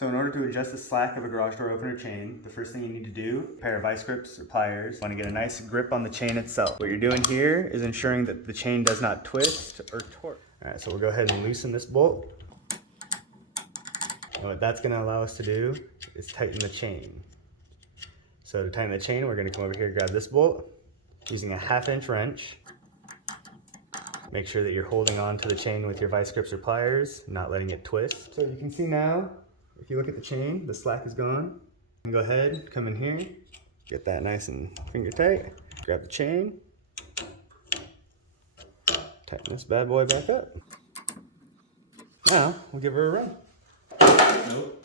So in order to adjust the slack of a garage door opener chain, the first thing you need to do, a pair of vice grips or pliers. You want to get a nice grip on the chain itself. What you're doing here is ensuring that the chain does not twist or torque. All right, so we'll go ahead and loosen this bolt. And what that's going to allow us to do is tighten the chain. So to tighten the chain, we're going to come over here, grab this bolt using a 1/2-inch wrench. Make sure that you're holding on to the chain with your vice grips or pliers, not letting it twist. So you can see now, if you look at the chain, the slack is gone. You can go ahead, come in here, get that nice and finger tight, grab the chain, tighten this bad boy back up. Now, we'll give her a run. Nope.